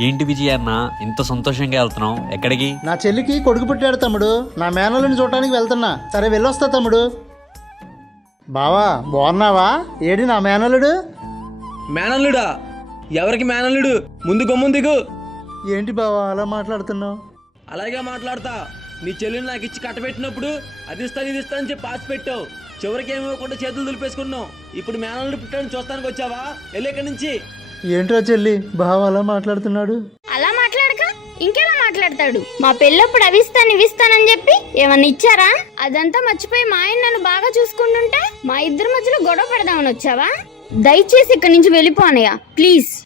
ఏంటి విజయ్ అన్న ఇంత సంతోషంగా వెళ్తున్నావు? ఎక్కడికి? నా చెల్లికి కొడుకు పుట్టాడు తమ్ముడు. నా మేనల్లుని చూడటానికి వెళ్తున్నా. సరే వెళ్ళొస్తా తమ్ముడు. బావా బాగున్నావా? ఏడి నా మేనల్లుడు? మేనల్లుడా? ఎవరికి మేనల్లుడు? ముందు గమ్మున దిగు. ఏంటి బావా అలా మాట్లాడుతున్నావు? అలాగే మాట్లాడతా. నీ చెల్లిని నాకు ఇచ్చి కట్టబెట్టినప్పుడు అది ఇస్తా అని చెప్పి ఆశ పెట్టావు. చివరికి ఏమివ్వకుండా చేతులు దులిపేసుకున్నావు. ఇప్పుడు మేనల్లుడు పుట్టాడని చూస్తానికి వచ్చావా? వెళ్ళేక్కడి నుంచి. ఏంట్రా చెల్లి బావా అలా మాట్లాడుతున్నాడు? అలా మాట్లాడక ఇంకెలా మాట్లాడతాడు? మా పెళ్ళప్పుడు ఇవిస్తానని చెప్పి ఏమన్నా ఇచ్చారా? అదంతా మర్చిపోయి మా ఆయన నన్ను బాగా చూసుకుంటుంటే మా ఇద్దరి మధ్యలో గొడవ పెడదామని వచ్చావా? దయచేసి ఇక్కడి నుంచి వెళ్ళిపోనయ్యా ప్లీజ్.